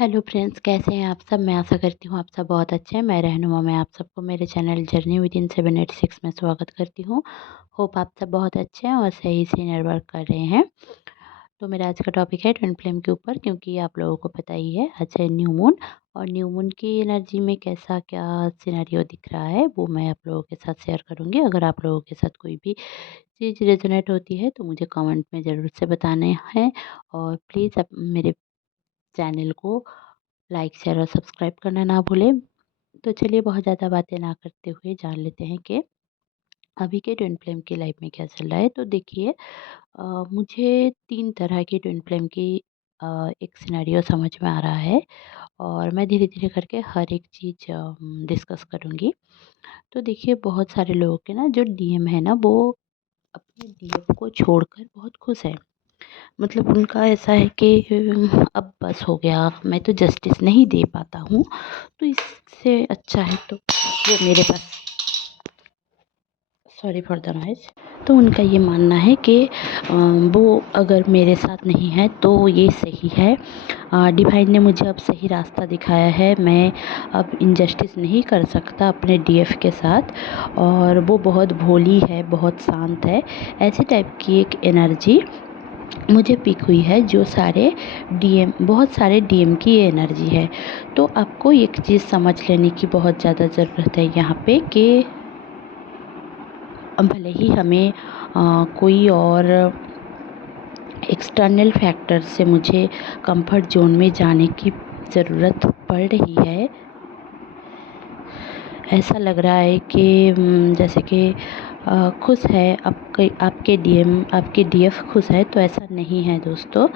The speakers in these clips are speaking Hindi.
हेलो फ्रेंड्स, कैसे हैं आप सब। मैं आशा करती हूँ आप सब बहुत अच्छे हैं। मैं रहनुमा मैं आप सबको मेरे चैनल जर्नी विद इन 786 में स्वागत करती हूँ। होप आप सब बहुत अच्छे हैं और सही से निर्भर कर रहे हैं। तो मेरा आज का टॉपिक है ट्विन फ्लेम के ऊपर, क्योंकि आप लोगों को पता ही है आज है न्यू मून। और न्यू मून की एनर्जी में कैसा क्या सिनेरियो दिख रहा है वो मैं आप लोगों के साथ शेयर करूँगी। अगर आप लोगों के साथ कोई भी चीज़ रेजोनेट होती है तो मुझे कमेंट में ज़रूर से बताने हैं। और प्लीज़ आप मेरे चैनल को लाइक शेयर और सब्सक्राइब करना ना भूलें। तो चलिए बहुत ज़्यादा बातें ना करते हुए जान लेते हैं कि अभी के ट्विन फ्लेम की लाइफ में क्या चल रहा है। तो देखिए, मुझे 3 तरह की ट्विन फ्लेम की एक सिनेरियो समझ में आ रहा है और मैं धीरे-धीरे करके हर एक चीज़ डिस्कस करूँगी। तो देखिए, बहुत सारे लोगों के ना जो डीएम है ना वो अपने डीएम को छोड़कर बहुत खुश है। मतलब उनका ऐसा है कि अब बस हो गया, मैं तो जस्टिस नहीं दे पाता हूँ, तो इससे अच्छा है तो वो मेरे पास, सॉरी फॉर द नॉइज़। तो उनका ये मानना है कि वो अगर मेरे साथ नहीं है तो ये सही है। डिवाइन ने मुझे अब सही रास्ता दिखाया है, मैं अब इनजस्टिस नहीं कर सकता अपने डीएफ के साथ। और वो बहुत भोली है, बहुत शांत है, ऐसी टाइप की एक एनर्जी मुझे पिक हुई है। जो सारे डीएम, बहुत सारे डीएम की ये एनर्जी है। तो आपको एक चीज़ समझ लेने की बहुत ज़्यादा ज़रूरत है यहाँ पे कि भले ही हमें कोई और एक्सटर्नल फैक्टर से मुझे कंफर्ट जोन में जाने की ज़रूरत पड़ रही है। ऐसा लग रहा है कि जैसे कि खुश है आपके डीएम, आपके डीएफ खुश है, तो ऐसा नहीं है दोस्तों।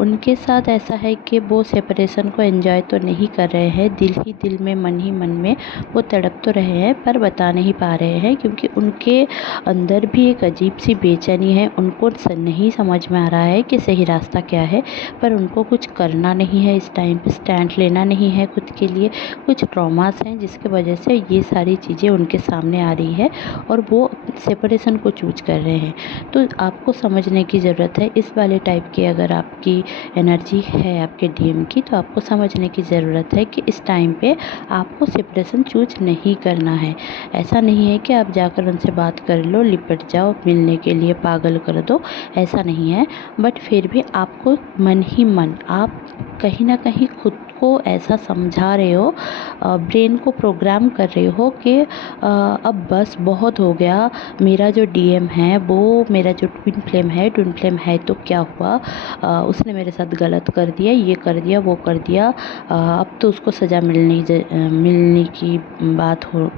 उनके साथ ऐसा है कि वो सेपरेशन को एंजॉय तो नहीं कर रहे हैं, दिल ही दिल में, मन ही मन में वो तड़प तो रहे हैं पर बता नहीं पा रहे हैं, क्योंकि उनके अंदर भी एक अजीब सी बेचैनी है। उनको नहीं समझ में आ रहा है कि सही रास्ता क्या है, पर उनको कुछ करना नहीं है, इस टाइम पे स्टैंड लेना नहीं है खुद के लिए। कुछ ट्रॉमास हैं जिसकी वजह से ये सारी चीज़ें उनके सामने आ रही है और वो सेपरेशन को चूज कर रहे हैं। तो आपको समझने की ज़रूरत है इस वाले टाइप की, अगर आपकी एनर्जी है आपके डीएम की, तो आपको समझने की ज़रूरत है कि इस टाइम पे आपको सेपरेशन चूज नहीं करना है। ऐसा नहीं है कि आप जाकर उनसे बात कर लो, लिपट जाओ, मिलने के लिए पागल कर दो, ऐसा नहीं है। बट फिर भी आपको मन ही मन आप कहीं ना कहीं खुद को ऐसा समझा रहे हो, ब्रेन को प्रोग्राम कर रहे हो कि अब बस बहुत हो गया। मेरा जो डीएम है वो, मेरा जो ट्विन फ्लेम है तो क्या हुआ, उसने मेरे साथ गलत कर दिया, ये कर दिया, वो कर दिया, अब तो उसको सज़ा मिलने की बात हो,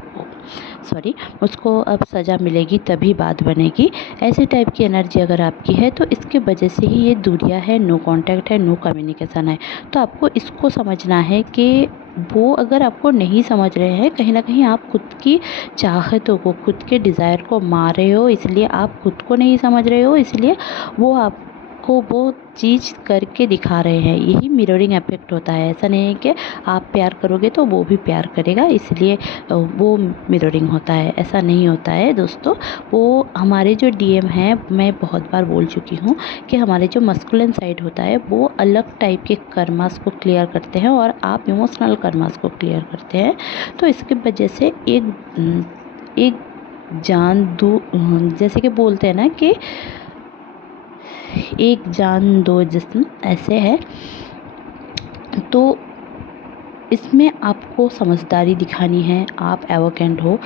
सॉरी, उसको अब सज़ा मिलेगी तभी बात बनेगी। ऐसे टाइप की एनर्जी अगर आपकी है तो इसके वजह से ही ये दूरियां है, नो कांटेक्ट है, नो कम्युनिकेशन है। तो आपको इसको समझना है कि वो अगर आपको नहीं समझ रहे हैं, कहीं ना कहीं आप खुद की चाहतों को, खुद के डिज़ायर को मार रहे हो, इसलिए आप खुद को नहीं समझ रहे हो, इसलिए वो आपको वो चीज़ करके दिखा रहे हैं। यही मिररिंग इफेक्ट होता है। ऐसा नहीं है कि आप प्यार करोगे तो वो भी प्यार करेगा, इसलिए वो मिररिंग होता है, ऐसा नहीं होता है दोस्तों। वो हमारे जो डीएम हैं, मैं बहुत बार बोल चुकी हूँ कि हमारे जो मस्कुलिन साइड होता है वो अलग टाइप के कर्मास को क्लियर करते हैं और आप इमोशनल कर्मास को क्लियर करते हैं। तो इसकी वजह से एक जान दो, जैसे कि बोलते हैं ना कि एक जान दो जिस्म, ऐसे है। तो इसमें आपको समझदारी दिखानी है। आप एवोकेंट हो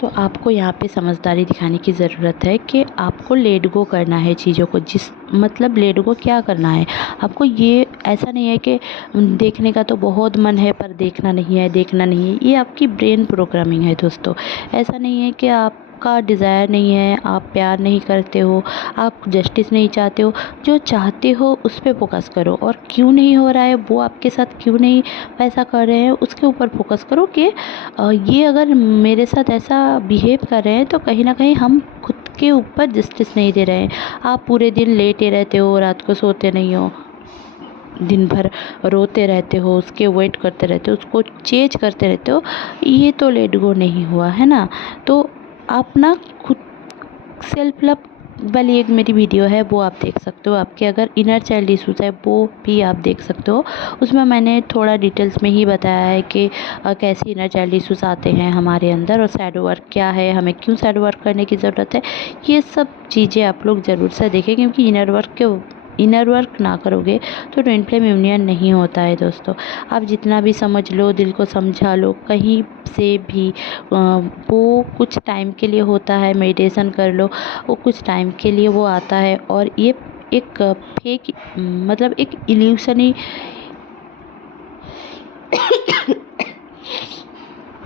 तो आपको यहाँ पे समझदारी दिखाने की ज़रूरत है कि आपको लेट गो करना है चीज़ों को। जिस मतलब लेट गो क्या करना है आपको, ये ऐसा नहीं है कि देखने का तो बहुत मन है पर देखना नहीं है, देखना नहीं है। ये आपकी ब्रेन प्रोग्रामिंग है दोस्तों। ऐसा नहीं है कि आपका डिज़ायर नहीं है, आप प्यार नहीं करते हो, आप जस्टिस नहीं चाहते हो। जो चाहते हो उस पर फोकस करो, और क्यों नहीं हो रहा है, वो आपके साथ क्यों नहीं वैसा कर रहे हैं, उसके ऊपर फोकस करो कि ये अगर मेरे साथ ऐसा बिहेव कर रहे हैं तो कहीं ना कहीं हम खुद के ऊपर जस्टिस नहीं दे रहे हैं। आप पूरे दिन लेटे रहते हो, रात को सोते नहीं हो, दिन भर रोते रहते हो, उसके वेट करते रहते हो, उसको चेंज करते रहते हो, ये तो लेट गो नहीं हुआ है ना। तो आप ना खुद सेल्फ लव वाली एक मेरी वीडियो है, वो आप देख सकते हो। आपके अगर इनर चाइल्ड इश्यूज़ है वो भी आप देख सकते हो। उसमें मैंने थोड़ा डिटेल्स में ही बताया है कि कैसे इनर चाइल्ड इश्यूज़ आते हैं हमारे अंदर और शैडो वर्क क्या है, हमें क्यों शैडो वर्क करने की ज़रूरत है। ये सब चीज़ें आप लोग ज़रूर से देखें, क्योंकि इनर वर्क ना करोगे तो ट्विन फ्लेम यूनियन नहीं होता है दोस्तों। आप जितना भी समझ लो, दिल को समझा लो, कहीं से भी वो कुछ टाइम के लिए होता है। मेडिटेशन कर लो, वो कुछ टाइम के लिए वो आता है। और ये एक फेक, मतलब एक इल्यूशनी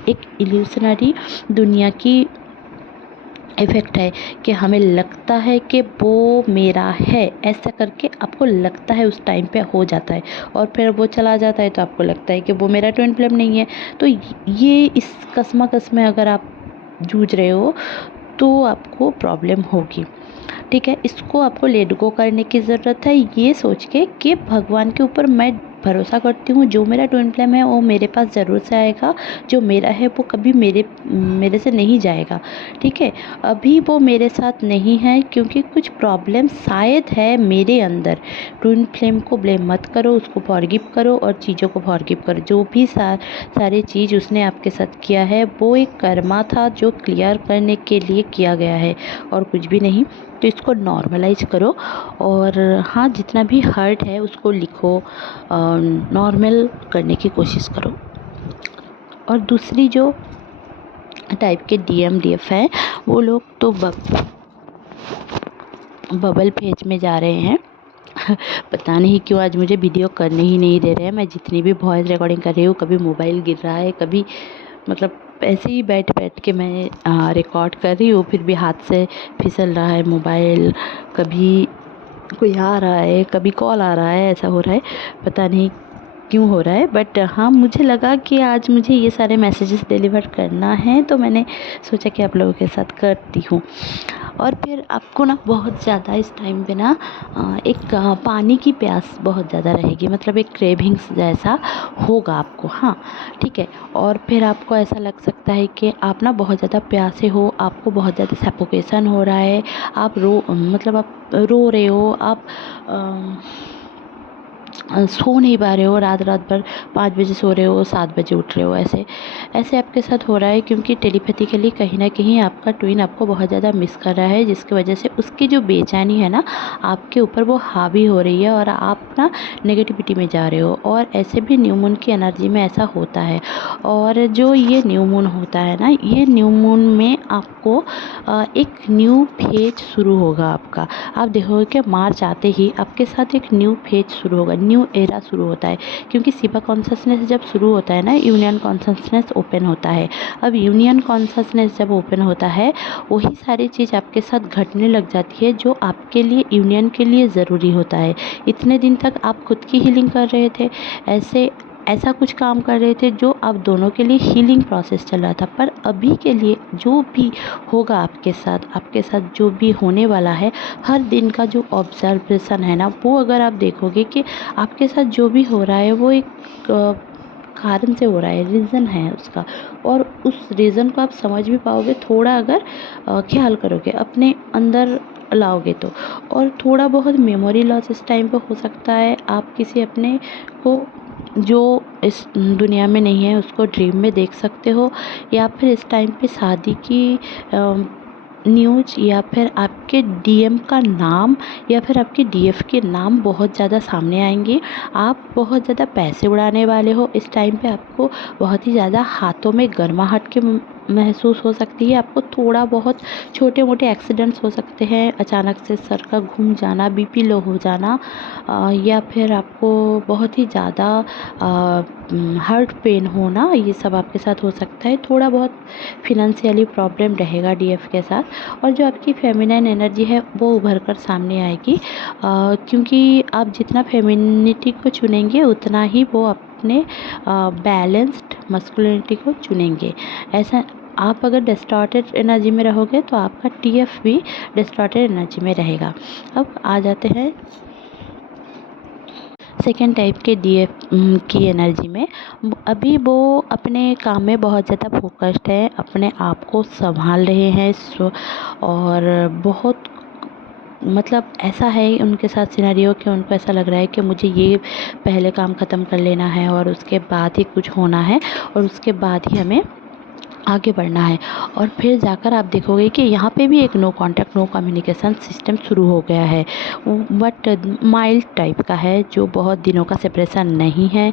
एक इल्यूशनरी दुनिया की इफ़ेक्ट है कि हमें लगता है कि वो मेरा है, ऐसा करके आपको लगता है, उस टाइम पे हो जाता है और फिर वो चला जाता है तो आपको लगता है कि वो मेरा ट्विन फ्लेम नहीं है। तो ये इस कशमकश में अगर आप जूझ रहे हो तो आपको प्रॉब्लम होगी, ठीक है। इसको आपको लेट गो करने की ज़रूरत है, ये सोच के कि भगवान के ऊपर मैं भरोसा करती हूँ, जो मेरा ट्विन फ्लेम है वो मेरे पास ज़रूर से आएगा, जो मेरा है वो कभी मेरे से नहीं जाएगा, ठीक है। अभी वो मेरे साथ नहीं है क्योंकि कुछ प्रॉब्लम शायद है मेरे अंदर। ट्विन फ्लेम को ब्लेम मत करो, उसको फॉरगिव करो और चीज़ों को फॉरगिव करो। जो भी सारी चीज़ उसने आपके साथ किया है वो एक कर्मा था जो क्लियर करने के लिए किया गया है और कुछ भी नहीं। तो इसको नॉर्मलाइज करो और हाँ, जितना भी हर्ट है उसको लिखो, नॉर्मल करने की कोशिश करो। और दूसरी जो टाइप के DMDF हैं वो लोग तो बबल फेज में जा रहे हैं। पता नहीं क्यों आज मुझे वीडियो करने ही नहीं दे रहे हैं। मैं जितनी भी वॉइस रिकॉर्डिंग कर रही हूँ, कभी मोबाइल गिर रहा है, कभी मतलब ऐसे ही बैठ बैठ के मैं रिकॉर्ड कर रही हूँ, फिर भी हाथ से फिसल रहा है मोबाइल, कभी कोई आ रहा है, कभी कॉल आ रहा है, ऐसा हो रहा है, पता नहीं क्यों हो रहा है। बट हाँ, मुझे लगा कि आज मुझे ये सारे मैसेजेस डिलीवर करना है तो मैंने सोचा कि आप लोगों के साथ करती हूँ। और फिर आपको ना बहुत ज़्यादा इस टाइम पे ना एक पानी की प्यास बहुत ज़्यादा रहेगी, मतलब एक क्रेविंग्स जैसा होगा आपको, हाँ, ठीक है। और फिर आपको ऐसा लग सकता है कि आप ना बहुत ज़्यादा प्यासे हो, आपको बहुत ज़्यादा सफोकेशन हो रहा है, आप मतलब आप रो रहे हो, आप सो नहीं पा रहे हो, रात रात भर 5 बजे सो रहे हो, 7 बजे उठ रहे हो, ऐसे ऐसे आपके साथ हो रहा है क्योंकि टेलीपैथिकली कहीं ना कहीं आपका ट्विन आपको बहुत ज़्यादा मिस कर रहा है, जिसकी वजह से उसकी जो बेचैनी है ना आपके ऊपर वो हावी हो रही है और आप ना नेगेटिविटी में जा रहे हो। और ऐसे भी न्यू मून की एनर्जी में ऐसा होता है। और जो ये न्यू मून होता है ना, ये न्यू मून में आपको एक न्यू फेज शुरू होगा आपका। आप देखोगे कि मार्च आते ही आपके साथ एक न्यू फेज शुरू होगा, न्यू एरा शुरू होता है। क्योंकि शिवा कॉन्शसनेस जब शुरू होता है ना, यूनियन कॉन्शसनेस ओपन होता है। अब यूनियन कॉन्शसनेस जब ओपन होता है, वही सारी चीज़ आपके साथ घटने लग जाती है जो आपके लिए, यूनियन के लिए ज़रूरी होता है। इतने दिन तक आप खुद की हीलिंग कर रहे थे, ऐसा कुछ काम कर रहे थे जो आप दोनों के लिए हीलिंग प्रोसेस चल रहा था। पर अभी के लिए जो भी होगा आपके साथ जो भी होने वाला है, हर दिन का जो ऑब्जर्वेशन है ना, वो अगर आप देखोगे कि आपके साथ जो भी हो रहा है वो एक कारण से हो रहा है, रीज़न है उसका। और उस रीज़न को आप समझ भी पाओगे थोड़ा अगर ख्याल करोगे, अपने अंदर लाओगे तो। और थोड़ा बहुत मेमोरी लॉस इस टाइम पे हो सकता है। आप किसी अपने को जो इस दुनिया में नहीं है उसको ड्रीम में देख सकते हो, या फिर इस टाइम पे शादी की न्यूज, या फिर आपके DM का नाम, या फिर आपके DF के नाम बहुत ज़्यादा सामने आएंगे। आप बहुत ज़्यादा पैसे उड़ाने वाले हो इस टाइम पे। आपको बहुत ही ज़्यादा हाथों में गर्माहट के महसूस हो सकती है। आपको थोड़ा बहुत छोटे मोटे एक्सीडेंट्स हो सकते हैं, अचानक से सर का घूम जाना, BP लो हो जाना, या फिर आपको बहुत ही ज़्यादा हार्ट पेन होना, ये सब आपके साथ हो सकता है। थोड़ा बहुत फिनेंशियली प्रॉब्लम रहेगा DF के साथ। और जो आपकी फेमिनाइन एनर्जी है वो उभर कर सामने आएगी, क्योंकि आप जितना फेमिनिटी को चुनेंगे उतना ही वो अपने बैलेंस्ड मस्कुलिनिटी को चुनेंगे। ऐसा आप अगर डिस्टॉर्टेड एनर्जी में रहोगे तो आपका TF भी डिस्टॉर्टेड एनर्जी में रहेगा। अब आ जाते हैं सेकेंड टाइप के DF की एनर्जी में। अभी वो अपने काम में बहुत ज़्यादा फोकस्ड है, अपने आप को संभाल रहे हैं और बहुत मतलब ऐसा है उनके साथ सिनेरियो कि उनको ऐसा लग रहा है कि मुझे ये पहले काम ख़त्म कर लेना है और उसके बाद ही कुछ होना है और उसके बाद ही हमें आगे बढ़ना है। और फिर जाकर आप देखोगे कि यहाँ पे भी एक no contact no communication system शुरू हो गया है, बट माइल्ड टाइप का है, जो बहुत दिनों का सेपरेशन नहीं है।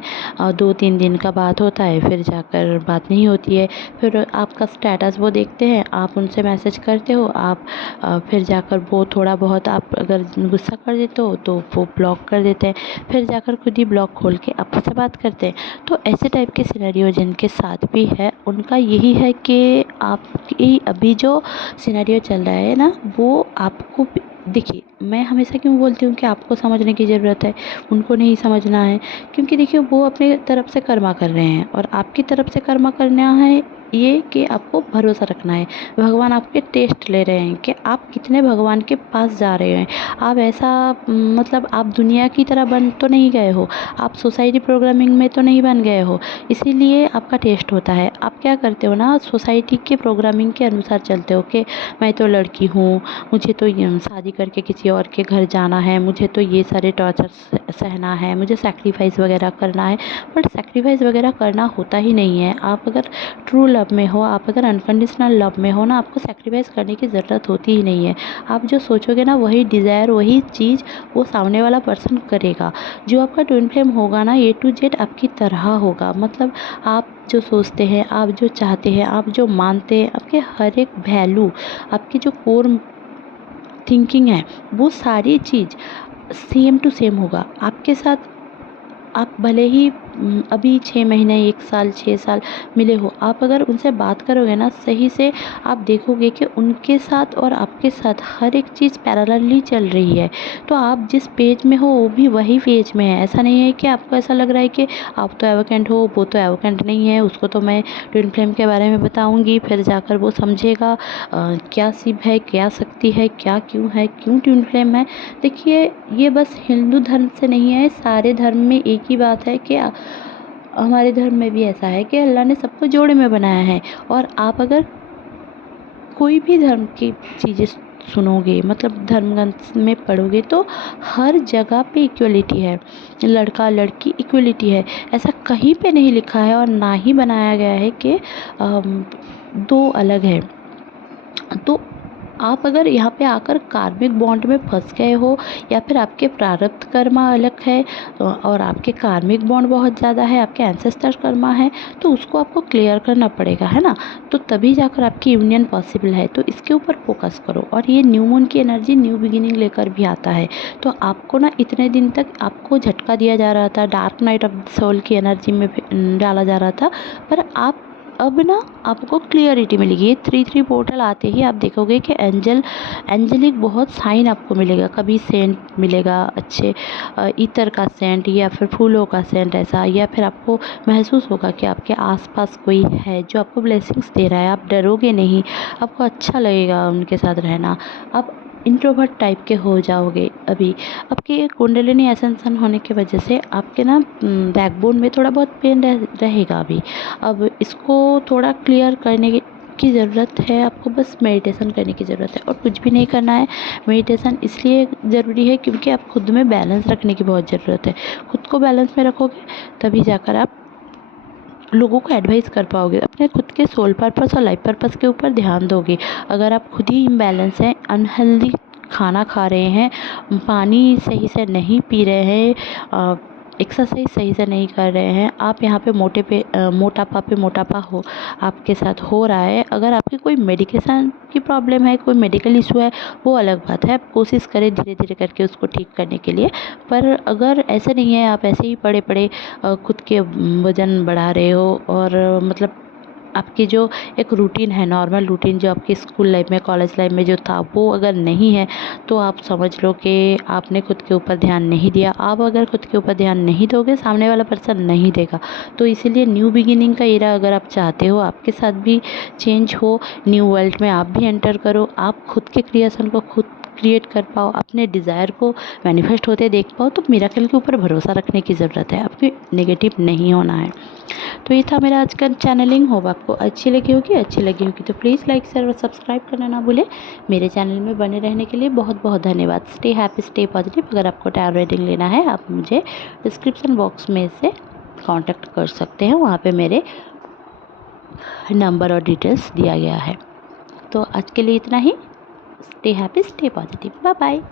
2-3 दिन का बात होता है, फिर जाकर बात नहीं होती है। फिर आपका स्टेटस वो देखते हैं, आप उनसे मैसेज करते हो, आप फिर जाकर वो थोड़ा बहुत आप अगर गुस्सा कर देते हो तो वो ब्लॉक कर देते हैं, फिर जाकर खुद ही ब्लॉक खोल के आपसे बात करते हैं। तो ऐसे टाइप के सिनेरियो जिनके साथ भी है, उनका यही है कि आपकी अभी जो सिनेरियो चल रहा है ना, वो आपको देखिए, मैं हमेशा क्यों बोलती हूँ कि आपको समझने की ज़रूरत है, उनको नहीं समझना है। क्योंकि देखिए, वो अपने तरफ से कर्मा कर रहे हैं और आपकी तरफ से कर्मा करना है ये कि आपको भरोसा रखना है। भगवान आपके टेस्ट ले रहे हैं कि आप कितने भगवान के पास जा रहे हैं। आप ऐसा मतलब आप दुनिया की तरह बन तो नहीं गए हो, आप सोसाइटी प्रोग्रामिंग में तो नहीं बन गए हो, इसीलिए आपका टेस्ट होता है। आप क्या करते हो ना, सोसाइटी के प्रोग्रामिंग के अनुसार चलते हो कि मैं तो लड़की हूँ, मुझे तो शादी करके किसी और के घर जाना है, मुझे तो ये सारे टॉर्चर सहना है, मुझे सेक्रीफाइस वगैरह करना है। बट सेक्रीफाइस वगैरह करना होता ही नहीं है। आप अगर ट्रू लव में हो, आप अगर अनकंडीशनल लव में हो ना, आपको सेक्रीफाइस करने की ज़रूरत होती ही नहीं है। आप जो सोचोगे ना, वही डिज़ायर, वही चीज़ वो सामने वाला पर्सन करेगा। जो आपका ट्विन फ्लेम होगा ना, A to Z आपकी तरह होगा। मतलब आप जो सोचते हैं, आप जो चाहते हैं, आप जो मानते हैं, आपके हर एक वैल्यू, आपकी जो कोर थिंकिंग है, वो सारी चीज़ सेम टू सेम होगा आपके साथ। आप भले ही अभी 6 महीने, 1 साल, 6 साल मिले हो, आप अगर उनसे बात करोगे ना सही से, आप देखोगे कि उनके साथ और आपके साथ हर एक चीज़ पैरेलली चल रही है। तो आप जिस पेज में हो, वो भी वही पेज में है। ऐसा नहीं है कि आपको ऐसा लग रहा है कि आप तो एवोकेंट हो, वो तो एवोकेंट नहीं है, उसको तो मैं ट्विन फ्लेम के बारे में बताऊँगी, फिर जाकर वो समझेगा क्या शिव है, क्या शक्ति है, क्या क्यों है, क्यों ट्विन फ्लेम है। देखिए, ये बस हिंदू धर्म से नहीं है, सारे धर्म में एक ही बात है कि हमारे धर्म में भी ऐसा है कि अल्लाह ने सबको जोड़े में बनाया है। और आप अगर कोई भी धर्म की चीज़ें सुनोगे, मतलब धर्म ग्रंथ में पढ़ोगे, तो हर जगह पे इक्वलिटी है, लड़का लड़की इक्वलिटी है। ऐसा कहीं पे नहीं लिखा है और ना ही बनाया गया है कि दो अलग है। तो आप अगर यहाँ पे आकर कार्मिक बॉन्ड में फंस गए हो, या फिर आपके प्रारब्ध कर्मा अलग है और आपके कार्मिक बॉन्ड बहुत ज़्यादा है, आपके एंसेस्टर कर्मा है, तो उसको आपको क्लियर करना पड़ेगा, है ना। तो तभी जाकर आपकी यूनियन पॉसिबल है। तो इसके ऊपर फोकस करो। और ये न्यू मून की एनर्जी न्यू बिगिनिंग लेकर भी आता है। तो आपको ना इतने दिन तक आपको झटका दिया जा रहा था, dark night of the soul की एनर्जी में डाला जा रहा था, पर आप अब ना आपको क्लियरिटी मिलेगी। ये 3-3 पोर्टल आते ही आप देखोगे कि एंजलिक बहुत साइन आपको मिलेगा। कभी सेंट मिलेगा अच्छे इत्र का सेंट, या फिर फूलों का सेंट ऐसा, या फिर आपको महसूस होगा कि आपके आसपास कोई है जो आपको ब्लेसिंग्स दे रहा है। आप डरोगे नहीं, आपको अच्छा लगेगा उनके साथ रहना। आप इंट्रोवर्ट टाइप के हो जाओगे। अभी आपके कुंडलिनी एसेंशन होने की वजह से आपके ना बैकबोन में थोड़ा बहुत पेन रहेगा अभी। अब इसको थोड़ा क्लियर करने की ज़रूरत है। आपको बस मेडिटेशन करने की ज़रूरत है और कुछ भी नहीं करना है। मेडिटेशन इसलिए ज़रूरी है क्योंकि आप खुद में बैलेंस रखने की बहुत ज़रूरत है। खुद को बैलेंस में रखोगे तभी जाकर आप लोगों को एडवाइस कर पाओगे। अपने खुद के सोल पर्पस और लाइफ पर्पस के ऊपर ध्यान दोगे। अगर आप खुद ही इम्बैलेंस हैं, अनहेल्दी खाना खा रहे हैं, पानी सही से नहीं पी रहे हैं, एक्सरसाइज सही से नहीं कर रहे हैं, आप यहाँ पे मोटापा पे मोटापा हो आपके साथ हो रहा है। अगर आपकी कोई मेडिकेशन की प्रॉब्लम है, कोई मेडिकल इशू है, वो अलग बात है। आप कोशिश करें धीरे धीरे करके उसको ठीक करने के लिए। पर अगर ऐसे नहीं है, आप ऐसे ही पड़े पड़े खुद के वज़न बढ़ा रहे हो, और मतलब आपकी जो एक रूटीन है, नॉर्मल रूटीन जो आपकी स्कूल लाइफ में, कॉलेज लाइफ में जो था, वो अगर नहीं है, तो आप समझ लो कि आपने खुद के ऊपर ध्यान नहीं दिया। आप अगर खुद के ऊपर ध्यान नहीं दोगे, सामने वाला पर्सन नहीं देगा। तो इसीलिए न्यू बिगिनिंग का एरा अगर आप चाहते हो, आपके साथ भी चेंज हो, न्यू वर्ल्ड में आप भी एंटर करो, आप खुद के क्रिएशन को खुद क्रिएट कर पाओ, अपने डिज़ायर को मैनिफेस्ट होते देख पाओ, तो मिरेकल के ऊपर भरोसा रखने की ज़रूरत है, आपकी नेगेटिव नहीं होना है। तो ये था मेरा आज का चैनलिंग। होप आपको अच्छी लगी होगी तो प्लीज़ लाइक शेयर और सब्सक्राइब करना ना भूलें। मेरे चैनल में बने रहने के लिए बहुत बहुत धन्यवाद। Stay happy, stay positive. अगर आपको टैरो रीडिंग लेना है, आप मुझे डिस्क्रिप्शन बॉक्स में से कांटेक्ट कर सकते हैं, वहाँ पे मेरे नंबर और डिटेल्स दिया गया है। तो आज के लिए इतना ही। Stay happy, stay positive. Bye bye.